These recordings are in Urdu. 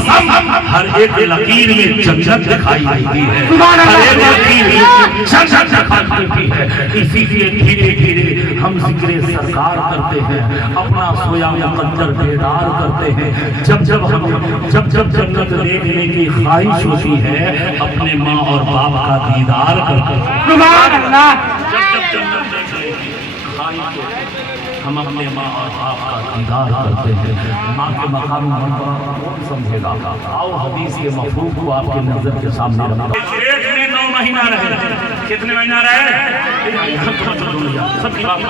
قسم ہر ایک لکیر میں جنت دکھائی دیتی ہے، ہر ایک لکیر میں جنت دکھائی دیتی ہے۔ اسی لیے دھیرے دھیرے ہم ذکر سرکار کرتے ہیں، اپنا سویا مقدر بیدار کرتے ہیں۔ جب جنت دیکھنے کی خواہش ہوتی ہے، اپنے ماں اور باپ کا دیدار کرتے ہیں۔ سبحان اللہ۔ جب جنت دیکھنے کی خواہش ہوتی ہے، ہم اپنے ماں اور باپ کا دیدار کرتے ہیں۔ ماں کے مقام مرتبہ کون سمجھے گا؟ آؤ حدیث کے مفہوم کو آپ کی نظر کے سامنے رکھا۔ پیٹ میں 9 مہینہ رہے، کتنے مہینہ رہے؟ سب کی بات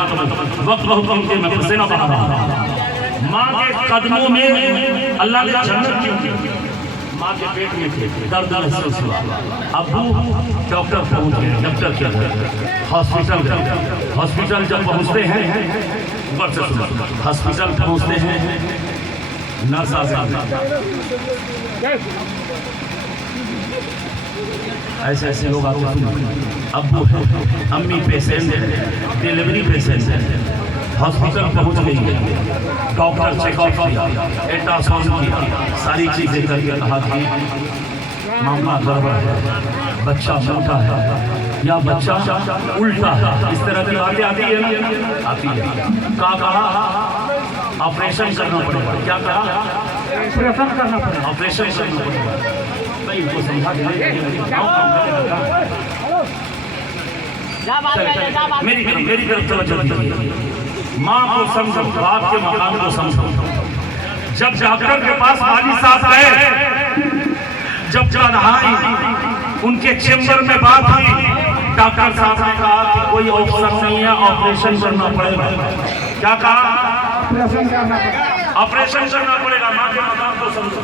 وقت بہت کم کے میں پسینہ بہا رہا ہوں۔ ماں کے قدموں میں اللہ نے جنت کیوں کی؟ ماں کے پیٹ میں تھے، درد محسوس ہوا، ابو ڈاکٹر پہنچ گئے، ڈاکٹر کے گھر ہاسپٹل گئے۔ ہاسپٹل جب پہنچتے ہیں، ہاسپٹل پہنچتے ہیں، نرس ایسے لوگ آتے ہیں، ابو ہے، امی پیشنٹ ہے، ڈیلیوری پیشنٹ ہے، ہاسپٹل پہنچ گئی ہے، ڈاکٹر چیک اپ کیا، الٹراساؤنڈ کیا، ساری چیزیں کر کے کہا کہ معاملہ گڑبڑ ہے، بچہ موٹا ہے یا بچہ الٹا ہے، اس طرح کی باتیں آتی ہے نا، آتی ہے۔ کہا آپریشن کرنا پڑے گا، کیا کہا؟ آپریشن کرنا پڑے گا، آپریشن کرنا پڑے گا۔ بھائی کو سمجھا دے میری طرف توجہ دیجیے، ماں کو سمجھو، باپ کے مقام کو سمجھو۔ جب ڈاکٹر کے پاس والد صاحب گئے، جب تنہائی ان کے چیمبر میں بات ہوئی، ڈاکٹر صاحب نے کہا کہ کوئی آپشن نہیں ہے، آپریشن کرنا پڑے گا۔ کیا کہا؟ آپریشن کرنا پڑے گا۔ ماں کے مقام کو سمجھو،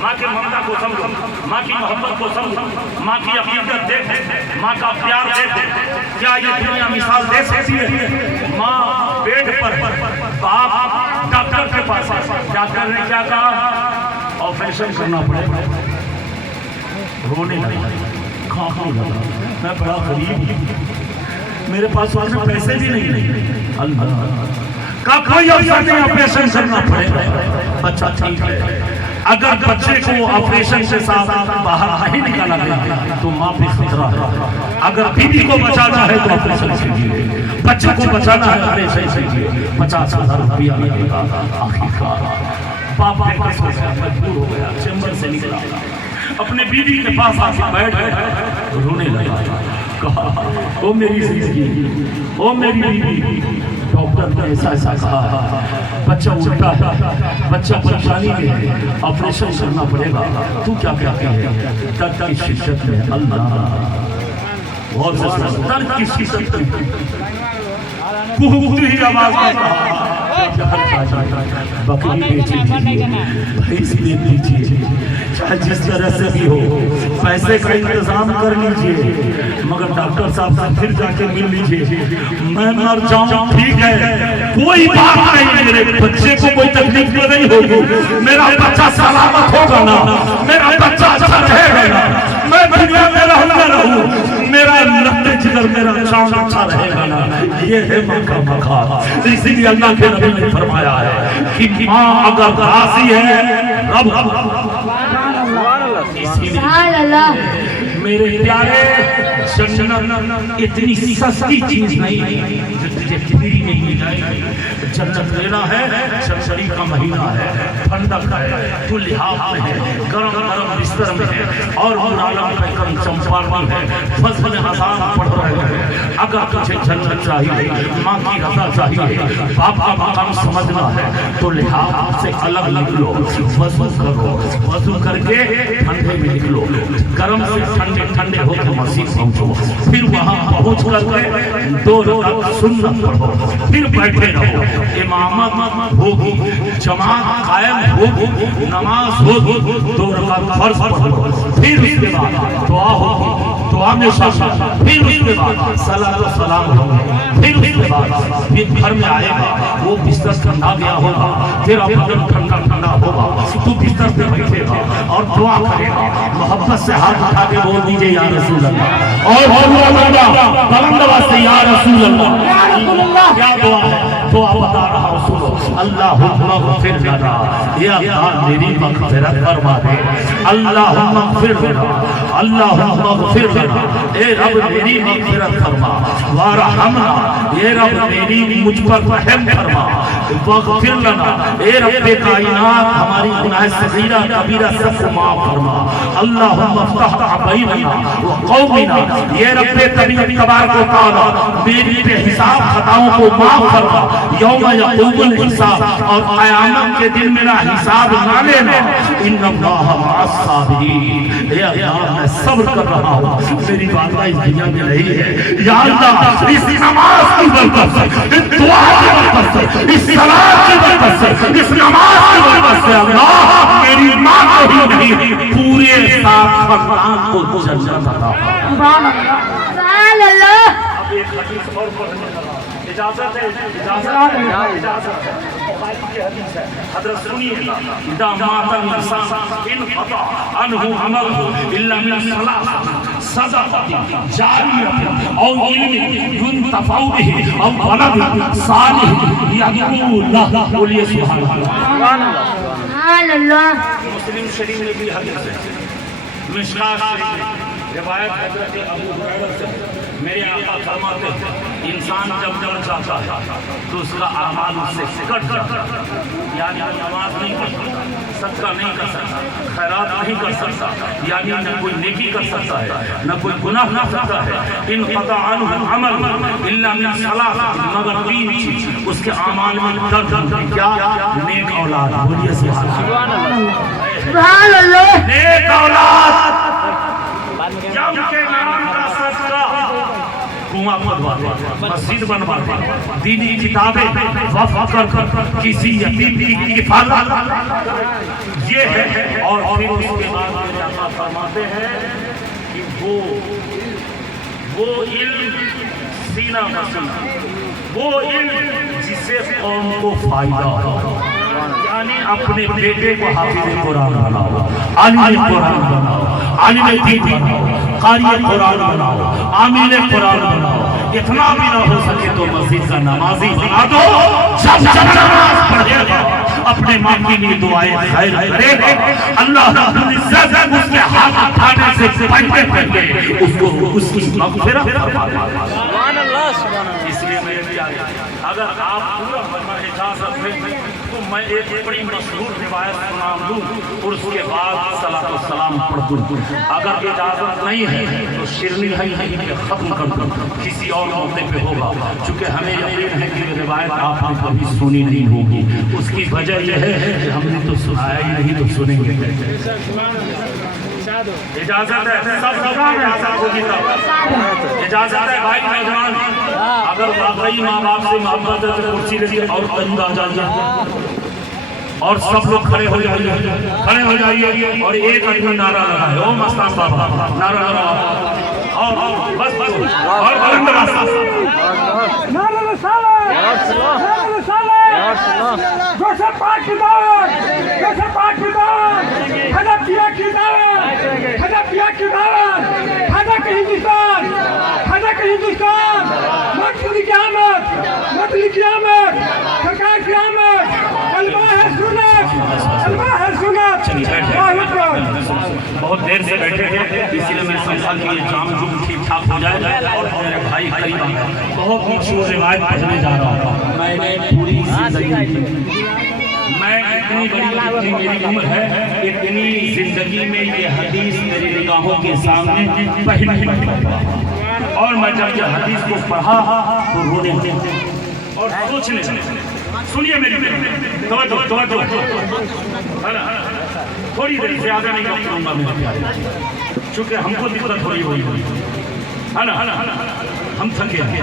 ماں کے ممتا کو سمجھو، ماں کی محبت کو سمجھو، ماں کی عقیدت دیکھو، ماں کا پیار دیکھو۔ کیا یہ دنیا مثال دے سکتی ہے؟ ماں بیڈ پر، باپ ڈاکٹر کے پاس، ڈاکٹر نے کیا کہا؟ آپریشن کرنا پڑے گا۔ رونے لگا، کھانکنے لگا، میں بڑا غریب ہوں، میرے پاس پیسے بھی نہیں۔ اللہ کا کوئی افسر نہیں، آپریشن کرنا پڑے گا۔ بچہ ٹھیک ہے، اگر بچے کو آپریشن کے ساتھ باہر نہیں نکالا گیا تو ماں پہ خطرہ ہے۔ اگر بیوی کو بچانا ہے تو آپریشن کیجیے، بچے کو بچانا ہے آپریشن کیجیے، 50,000 روپیہ لگے گا۔ آخرکار باپ مجبور ہو گیا، چیمبر سے نکلا، اپنے بیوی کے پاس آ کے بیٹھ گیا، رونے لگا، کہا او میری زندگی، او میری بیوی، ڈاکٹر نے ایسا کہا، بچہ الٹا ہے، بچہ پریشانی میں ہے، آپریشن کرنا پڑے گا، تو کیا کہتے ہیں؟ درد کی شدت میں اللہ غور سے سن، درد کی شدت میں کوہتی ہی آواز میں کہا بکری بیچی دیجیے، بھینس بیچ دیجیے، چاہے جس طرح سے بھی ہو، پیسے کا انتظام کر لیجیے، مگر ڈاکٹر صاحب سے پھر جا کے مل لیجیے، میں مر جاؤں ٹھیک ہے، کوئی بات نہیں، میرے بچے کو کوئی تکلیف تو نہیں ہوگی، میرا بچہ سلامت ہوگا نا، میرا بچہ اچھا رہے گا نا، میں دنیا میں رہوں، میرا لگتے جگر میرا چاند اچھا رہے گا نا۔ یہ ہے ماں کا مقام۔ اسی لیے اللہ کے نبی نے فرمایا ہے کہ ماں اگر راضی ہے رب سبحان اللہ۔ میرے پیارے جنت اتنی سستی چیز نہیں جو تجھے فری میں مل جائے گی۔ جنت لینا ہے، شمشری کا مہینہ ہے، ٹھنڈک ہے، تو لحاظ میں ہے، گرم گرم بستر میں ہے، اور عالم پہ کم چمپارنی ہے، فضل حسان پڑھ رہے ہیں۔ اگر تجھے جنت چاہیے، ماں کی رضا چاہیے، باپ کا مقام سمجھنا ہے تو لحاظ سے الگ نکلو، وضو کرو، وضو کر کے ٹھنڈے میں نکلو، گرم سے ٹھنڈے ہو کے مسجد پہنچو، پھر وہاں پہنچ کر کے 2 رکعت سنت پڑھو، پھر بیٹھے رہو، امامت ہوگی، جماعت قائم ہوگی، نماز ہوگی، 2 رکعت فرض پڑھو، پھر اس کے بعد دعا ہوگی، دعا میں شامل، پھر اس کے بعد صلاۃ و سلام ہوگی، پھر اس کے بعد پھر گھر میں آئے گا، وہ بستر ٹھنڈا گیا ہوگا، تیرا بدن ٹھنڈا ٹھنڈا ہوگا، تو بستر پہ بیٹھے گا اور دعا کرے گا، محبت سے ہاتھ اٹھا کے بول دیجئے یا رسول اللہ، اور بلند آواز سے یا رسول اللہ۔ کیا دعا ہے؟ تو آپ بتا رہا ہوں سنو، اللہم اغفر لنا، یا اللہ میری مغفرت فرما دے، اللہم اغفر لنا، اللہم اغفر لنا، اے رب میری مغفرت فرما، وارحمنا، اے رب میری مجھ پر رحم فرما، واغفر لنا، اے رب کائنات ہماری گناہ صغیرہ کبیرہ سب کو معاف فرما، اللہم افتح بیننا وقومنا، اے رب طبیعت تبارک و تعالی میری بے حساب خطاؤں کو معاف فرما، یوم یقوم الحساب، اور قیامت کے دن میرا حساب نہ لینا، ان اللہ مع الصابرین، اے اللہ میں صبر کر رہا ہوں، میری والدہ اس دنیا میں نہیں ہے، یا اللہ اس نماز کی برکت سے، اس دعا کی برکت سے، اس صلاۃ کی برکت سے، اس نماز کی برکت سے اللہ میری ماں کو ہی نہیں پورے ساتھ خاندان کو جنت عطا فرما۔ سبحان اللہ۔ اب ایک حدیث اور پڑھنے لگا، اجازت ہے؟ اجازت ہے؟ بخاری کی حدیث ہے، حضرت سنیے، اذا مات الانسان انقطع عنه عمله الا من ثلاث، صدقۃ جاریہ او علم ينتفع به او ولد صالح يدعو له، بولیے سبحان اللہ۔ سبحان اللہ۔ مسلم شریف میں بھی حدیث ہے، مشکاۃ شریف میں روایت حضرت ابو ہریرہ سے، میرے آقا فرماتے ہیں انسان جب مر جاتا ہے تو اس کا اعمال اس سے کٹ جاتا ہے، یعنی نماز نہیں کر سکتا، صدقہ نہیں کر سکتا، خیرات نہیں کر سکتا، یعنی نہ کوئی نیکی کر سکتا ہے نہ کوئی گناہ کر سکتا ہے، انقطع عنہ عمل الا من ثلاث، مگر تین چیز اس کے اعمال میں درج، کیا؟ نیک اولاد، بولیے سبحان اللہ، سبحان اللہ۔ نیک اولاد، یا ان کے نام کا صدقہ، کنواں کھودواتے، مسجد بنواتے، دینی کتابیں وقف کر کسی یتیم کی حفاظت، یہ ہے۔ اور پھر اس کے بعد میرے آقا فرماتے ہیں کہ وہ علم سینہ مسینہ، وہ علم جس سے قوم کو فائدہ ہو، یعنی اپنے بیٹے کو حافظ قرآن بناؤ، عالم قرآن بناؤ، عالم دین بناؤ، قاری قرآن بناؤ، عامل قرآن بناؤ، اتنا بھی نہ ہو سکے تو مسجد کا نمازی بنا دو، جب نماز پڑھے گا اپنے ماں کے لیے دعائیں خیر کرے گا، اللہ رب العزت اس کے ہاتھ اٹھانے سے پہلے اس کو اس کی مغفرت فرما دے۔ سبحان اللہ، سبحان اللہ۔ اس لیے میں بھی آیا، اگر آپ پورا فرما اجازت دیں تو میں ایک بڑی مشہور روایت سنا دوں اور اس کے بعد صلاۃ والسلام پڑھ دوں، اگر اجازت نہیں ہے تو شرنی ہے ختم کر دوں، کسی اور موقع پہ ہوگا، چونکہ ہمیں یقین ہے کہ یہ روایت آپ نے کبھی سنی نہیں ہوگی، اس کی وجہ یہ ہے کہ ہم نے تو سنایا ہی نہیں تو سنیں گے۔ اجازت ہے، سب اجازت ہوگی تب، اجازت ہے بھائی نوجوان، اگر واقعی ماں باپ سے محبت ہے تو کرسی لے کے اور قریب آ جائیے، اور سب لوگ کھڑے ہو جائیے اور ایک آدمی نعرہ لگائے، او مستان بابا نعرہ لگا، اور بس اور بلند راستہ، نعرہ رسالت، نعرہ رسالت، جوش پاک کی دعوت، جوش پاک کی دعوت، حنفیہ کی دعوت، حنفیہ کی دعوت، حنف ہندوستان، حنف ہندوستان، مقصد قیامت، مقصد قیامت، سرکار قیامت، کلمہ ہے سنت، کلمہ ہے سنت، اللہ اکبر۔ بہت دیر سے بیٹھے تھے، اسی لیے میں سمجھا کہ یہ جام جم ٹھیک ٹھاک ہو جائے، اور میرے بھائی قریب آ گئے، بہت مشہور روایت پڑھنے جا رہا ہوں۔ میں نے پوری زندگی میں اتنی بڑی میری عمر ہے، اتنی زندگی میں یہ حدیث میری نگاہوں کے سامنے پہلی مرتبہ، اور میں جب یہ حدیث کو پڑھا تو رونے لگا اور سوچنے لگا۔ سنیے میری توجہ، تھوڑی دیر زیادہ نہیں کروں گا میرے پیارے، چونکہ ہم کو دقت ہوئی ہے نا، ہم تھکے ہیں،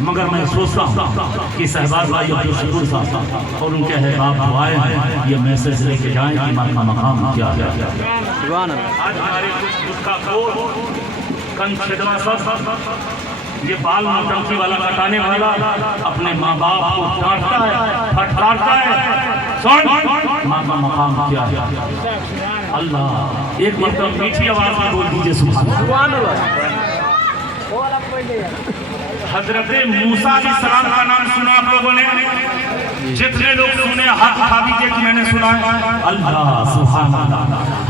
مگر میں سوچتا ہوں کہ صاحبات بھائی عبد الشکور صاحب اور ان کے احباب جو آئے ہیں یہ میسج لے کے جائیں کہ ماں کا مقام کیا ہے۔ سبحان اللہ۔ آج ہمارے کچھ کا کور کن چھدوا صاحب، یہ بال نوٹنکی والا کٹانے والا اپنے ماں باپ کو ڈانٹتا ہے، پھٹکارتا ہے، سن ماں کا مقام کیا ہے۔ اللہ ایک مرتبہ میٹھی آواز میں بول دیجئے سبحان اللہ۔ حضرت موسیٰ علیہ السلام کا نام سنا آپ لوگوں نے؟ جتنے لوگ سنے ہاتھ اٹھا دیجئے کہ میں نے سنا ہے؟ اللہ سبحان اللہ.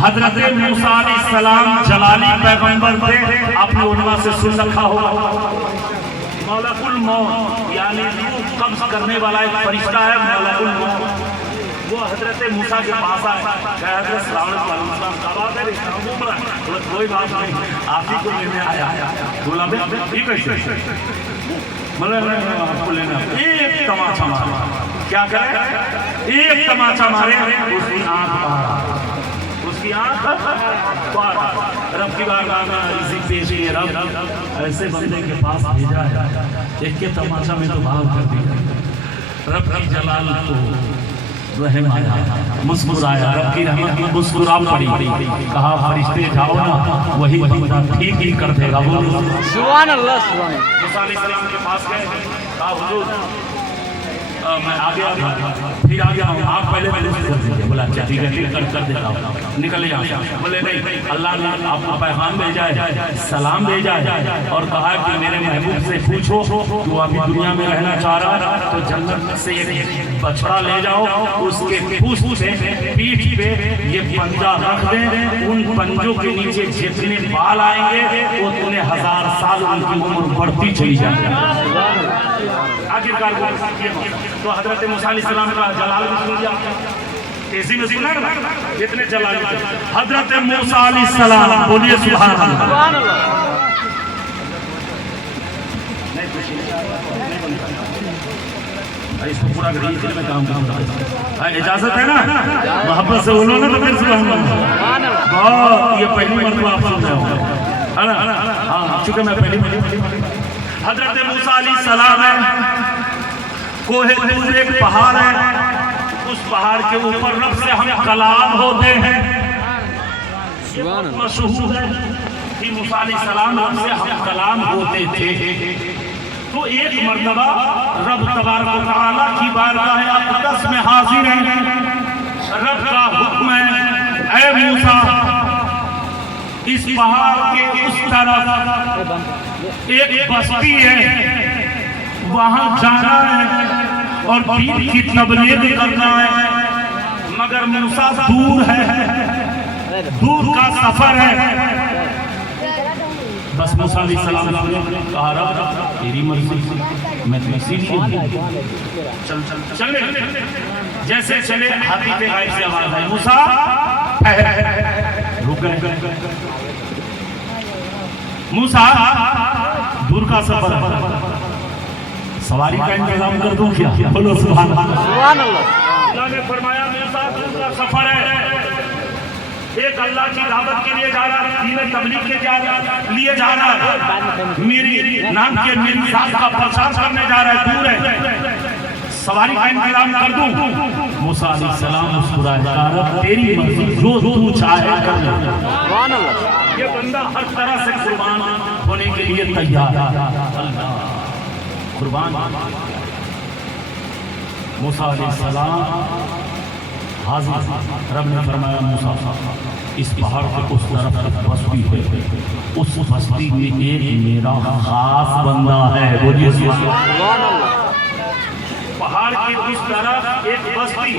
حضرت موسیٰ علیہ السلام جلالی پیغمبر تھے. آپ نے عنوان سے سن رکھا ہوگا ملک الموت، یعنی روح قبض کرنے والا ایک فرشتہ ہے ملک الموت. وہ حضرت موسیٰ کے پاس آئے کہ حضرت السلام علیکم کا بات ہے گھوم رہا ہے. بولا کوئی بات نہیں، آپ ہی کو لینے آیا. بولا ٹھیک ہے آپ کو لینا. ایک تماچا مارا. کیا کرے؟ ایک تماچا مارے. اس کی آنکھ پارا، اس کی آنکھ پارا. رب کی بارگاہ میں عرضی پیش کی، رب ایسے بندے کے پاس بھیجا ہے، ایک کے تماچا میں تو بھاگ کر دیا. رب کی جلال کو رحم آیا، مسکرایا. رب کی رحمت میں مسکرا پڑی. کہا فرشتے جاؤ نا، وہی بندہ ٹھیک ہی کر دے گا. سبحان اللہ سبحان اللہ. موسیٰ علیہ السلام کے پاس گئے. کہا حضور میں آ گیا، پھر آ گیا ہوں، آپ پہلے کر دیجیے. بولا اچھا ٹھیک ہے کر دیتا ہوں، نکل جاؤ. بولے نہیں، اللہ نے آپ کو پیغام بھیجا ہے، سلام بھیجا ہے اور کہا کہ میرے محبوب سے پوچھو کہ وہ ابھی دنیا میں رہنا چاہ رہا ہے تو جنت سے ایک بچڑا لے جاؤ، اس کے پوچھ سے پیٹھ پہ یہ پنجہ رکھ دیں. ان پنجوں کے نیچے جتنے بال آئیں گے وہ انہیں 1000 سال ان کی عمر بڑھتی چلی جائے گی. آخرکار تو حضرت موسیٰ علیہ السلام کا جلال بھی سن لیا. تیزی میں سنا نا جتنے جلال. حضرت موسیٰ علیہ السلام بولیے سبحان اللہ. سبحان اللہ. اس کو پورا غریب میں کام کرتا ہے. اجازت ہے نا؟ محبت سے بولو نا تو پھر سبحان اللہ. بہت یہ پہلی مرتبہ آپ سن رہے ہو نا؟ ہاں چونکہ میں پہلی حضرت موسیٰ علیہ السلام ہے. کوہ طور ایک پہاڑ ہے، اس پہاڑ کے اوپر رب سے ہم کلام ہوتے ہیں. مشہور ہے کہ موسیٰ علیہ السلام رب سے ہم کلام ہوتے تھے. تو ایک مرتبہ رب تبارک و تعالیٰ کی بارگاہ اقدس میں حاضر ہیں. رب کا حکم ہے اے موسیٰ اس پہاڑ کے اس طرف ایک بستی ہے، وہاں جانا ہے اور دین کی تبلیغ کرنا ہے. مگر موسیٰ دور ہے، دور کا سفر ہے. بس موسیٰ علیہ السلام نے کہا رب تیری مرضی، میں تو اسی لیے چلے. جیسے چلے ہاتھی پہ غائب سے آواز آئی موسیٰ رک گئے. موسیٰ دور کا سفر، سواری کا انتظام کر دوں کیا؟ بولو سبحان اللہ. سبحان اللہ. اللہ نے فرمایا موسیٰ دور کا سفر ہے، ایک اللہ کی دعوت کے لیے جا رہا ہے، دین تبلیغ کے لیے جا رہا ہے، میری نام کے میری ذات کا پرچار کرنے جا رہا ہے، دور ہے، سواری کا انتظام کر دوں. موسیٰ علیہ السلام مسکرائے کہا رب تیری مرضی، جو تو چاہے کر لے. سبحان اللہ. یہ بندہ ہر طرح سے قربان ہونے کے لیے تیار ہے. اللہ قربان. موسیٰ علیہ السلام حاضر. رب نے فرمایا موسیٰ اس پہاڑ کے اس طرف ایک بستی ہے، اس بستی میں ایک میرا خاص بندہ ہے. بولیے سبحان اللہ. پہاڑ کی اس طرف ایک بستی،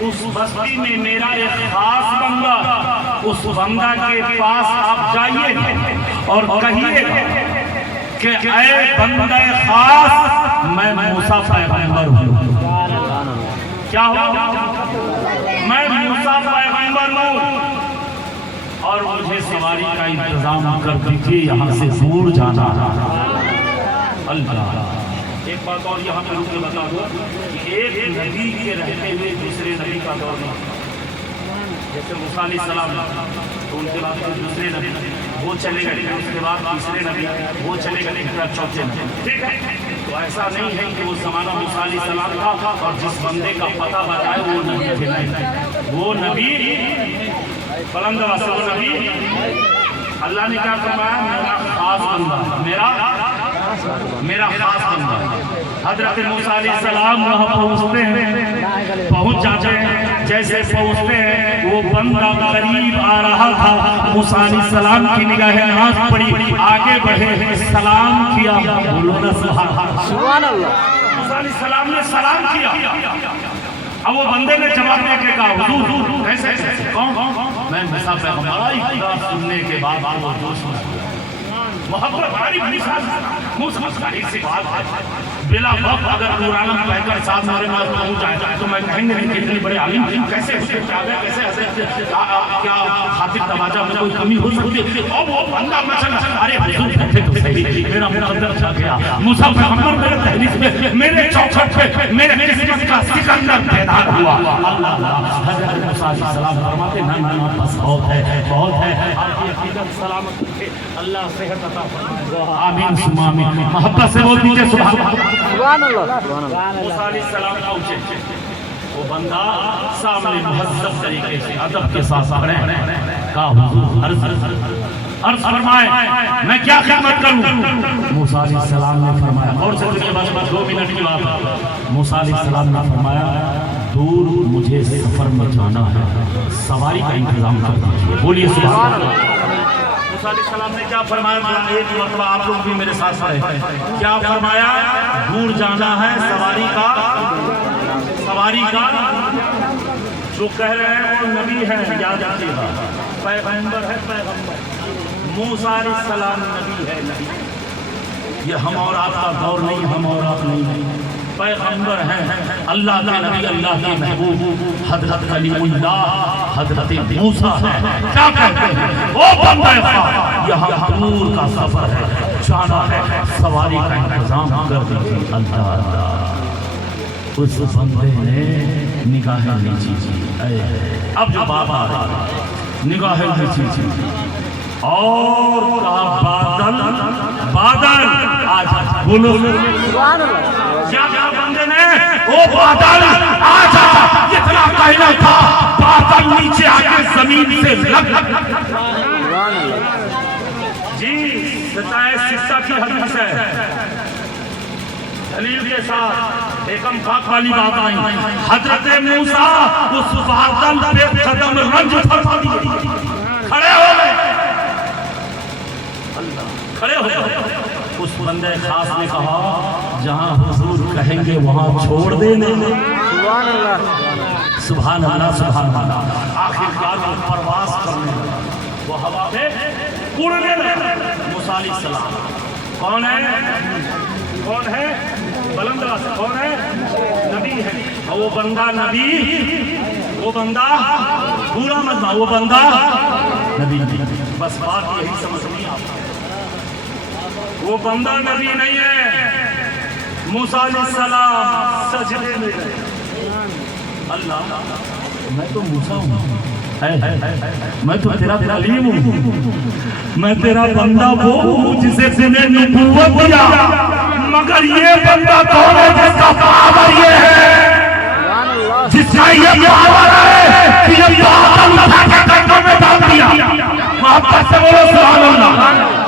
اس بستی میں میرا ایک خاص بندہ. اس بندہ کے پاس آپ جائیے اور کہیے کہ اے بندہ خاص میں موسیٰ پیغمبر ہوں. کیا ہو؟ میں موسیٰ پیغمبر ہوں اور مجھے سواری کا انتظام کر دیجیے، یہاں سے دور جانا. اللہ ایک بات اور یہاں پہ رک کے بتا دو کہ ایک نبی کے رہتے ہوئے دوسرے نبی کا دور نہیں. جیسے موسیٰ علیہ السلام تو ان کے بعد دوسرے نبی وہ چلے گئے، اس کے بعد تیسرے نبی وہ چلے گئے، پھر چوتھے نبی. ٹھیک ہے، تو ایسا نہیں ہے کہ وہ زمانہ موسیٰ علیہ السلام تھا اور جس بندے کا پتہ بتائے وہ نبی تھے. نہیں، وہ نبی بلند واسطہ وہ نبی. اللہ نے کیا فرمایا؟ میرا خاص بندہ، میرا خاص بندہ. حضرت موسیٰ علیہ السلام وہاں پہنچتے ہیں، پہنچ جاتے ہیں. جیسے پہنچتے ہیں وہ بندہ قریب آ رہا تھا، موسیٰ علیہ السلام کی نگاہ ناز پڑی، آگے بڑھے، سلام کیا، بولو نا سبحان اللہ. موسیٰ علیہ السلام نے سلام کیا. اب وہ بندے نے جواب دے کے کہا حضور ایسے کون؟ میں موسیٰ پیغمبر سننے کے بعد وہ دوست محبت عارف نشان موسیٰ سی بات ہے. بلا وقت اگر نورانہ کہہ کر ساتھ ہمارے پاس پہنچ جائے تو میں کہیں گے کہ اتنی بڑے عالم کیسے اسے چاہے کیسے کیا خاطر تماجہ میں کوئی کمی ہو سکتی ہے. اور وہ بندہ مثلا ارے حضور بیٹھے تو صحیح، میرا مقدر چاہ گیا. موسیٰ پیغمبر میرے تحریف میں میرے چوکھٹ پہ میرے قسمت کا سکندر بیدار ہوا. اللہ حضرت موسیٰ علیہ السلام فرماتے نا بس بہت ہے بہت ہے. آپ کی عقیدت سلامت رکھے، اللہ صحت عطا فرمائے. آمین ثم آمین. محبت سے بول دیجیے سبحان اللہ. سبحان اللہ. سبحان اللہ. موسیٰ علیہ السلام پہنچے، وہ بندہ سامنے مہذب طریقے سے ادب کے ساتھ کھڑے کہا حضور عرض فرمائے میں کیا خدمت کروں؟ موسیٰ علیہ السلام نے فرمایا، اور سے کے بعد 2 منٹ کی بات ہے. موسیٰ علیہ السلام نے فرمایا دور مجھے سفر میں جانا ہے، سواری کا انتظام کر دیجیے. بولیے سبحان اللہ. موسیٰ علیہ السلام نے کیا فرمایا؟ ایک مرتبہ آپ لوگ بھی میرے ساتھ رہے. کیا فرمایا؟ دور جانا ہے، سواری کا جو کہہ رہے ہیں وہ نبی ہے، یاد رکھیے، پیغمبر ہے. پیغمبر موسیٰ علیہ السلام نبی ہے. نبی یہ ہم اور آپ کا دور نہیں، ہم اور آپ نہیں. پیغمبر ہیں، اللہ کے نبی، اللہ کے محبوب حضرت کلیم اللہ حضرت موسیٰ ہے. کیا کہتے ہیں؟ او بندہ خدا، یہاں دور کا سفر ہے، جانا ہے، سواری کا انتظام کر دیجیے. اللہ اللہ. اس بندے نے نگاہیں نیچی کی. اب جو بات آ رہا ہے نگاہیں نیچی کی اور کہا بادل آج بولو سبحان اللہ. کیا بندے نے او بادل آج اتنا کہنا تھا، بادل نیچے آگے زمین سے لگ سبحان اللہ. جی ستائے سکسہ کی حدیث ہے. دلیل کے ساتھ ایکم پاک والی بات آئی. حضرت موسیٰ اس بادل پہ قدم رنج فرما دیے، کھڑے ہو گئے. کھڑے ہو گئے. اس بندے خاص نے کہا جہاں حضور کہیں گے وہاں چھوڑ دینے. سبحان اللہ. سبحان اللہ. سبحان اللہ. آخرکار وہ پرواز کرنے لگا، وہ ہوا میں اڑنے لگا. موسیٰ علیہ السلام کون ہے؟ کون ہے؟ بلند آواز کون ہے؟ نبی ہے. اور وہ بندہ نبی، وہ بندہ پورا مت، وہ بندہ نبی. بس بات یہی سمجھ نہیں آتا. وہ بندہ نبی نہیں ہے. موسیٰ علیہ السلام سجدے میں اللہ میں تو موسیٰ ہوں، میں تو تیرا کلیم ہوں، میں تیرا بندہ وہ ہوں جسے تمہیں نبوت دیا، مگر یہ بندہ کون ہے جس کا پاور یہ ہے، جس کا یہ پاور ہے کہ یہ بادل اٹھا کے کنوں میں ڈال دیا. محبت سے بولو سبحان اللہ.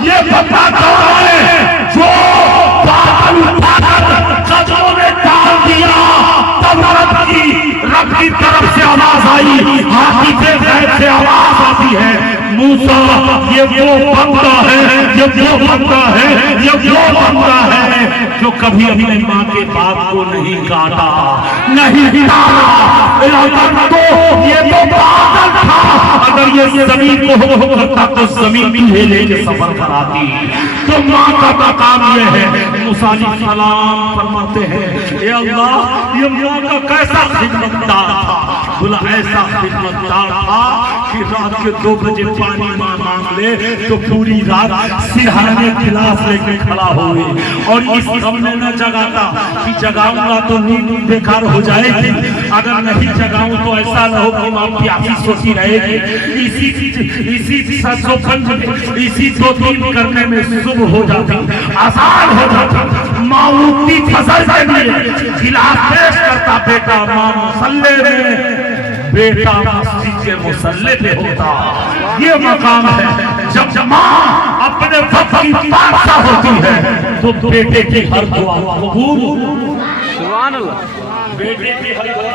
یہ بندہ کون ہے جو بادل اٹھا کر قدموں میں ڈال دیا؟ تب رب کی طرف سے آواز آئی، ہاتھی کے غیب سے آواز آتی ہے، موسیٰ یہ وہ بندہ ہے، یہ وہ بندہ ہے، یہ وہ بندہ ہے جو کبھی اپنی ماں کے بات کو نہیں کاٹا، نہیں ڈالا. تو یہ تو بادل تھا، اگر یہ زمین کو ہوتا تو زمین بھی لے کے سفر پر آتی. تو ماں کا مقام یہ ہے. موسیٰ علیہ السلام فرماتے ہیں اے اللہ یہ ماں کا کیسا خدمتگار تھا. بولا ایسا خدمتگار تھا کہ رات کے 2 بجے پانی ماں مانگ لے تو پوری رات سرہانے گلاس لے کے کھڑا ہوئے، اور اس غم میں نہ جگاتا کہ جگاؤں گا تو نیند بیکار ہو جائے گی، اگر نہیں جگاؤں تو ایسا نہ ہو کہ ماں پیاسی سوتی رہے گی. اسی سو پنج میں اسی 2-3 کرنے میں صبح ہو جاتی، آسان ہو جاتی. ماں اٹھتی فضل کے لیے گلاس پیش کرتا، بیٹا ماں مصلے میں، بیٹا مسجد کے مصلے پہ ہوتا. یہ مقام ہے جب ماں اپنے وقت کی بادشاہ ہوتی ہے تو بیٹے کی ہر دعا قبول. سبحان اللہ. بیٹے کی ہر دعا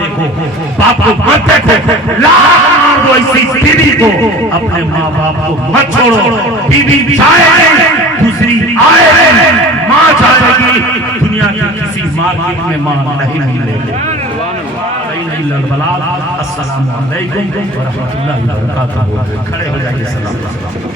دیکھو، باپ کو مت دیکھو، لاکھ مار دو ایسی بیوی کو، اپنے ماں باپ کو مت چھوڑو۔ بیوی چاہے دوسری آئے، ماں چاہے گی دنیا کی کسی مارکیٹ میں ماں نہیں لے گی۔ السلام علیکم ورحمۃ اللہ وبرکاتہ۔ کھڑے ہو جائیے، سلام۔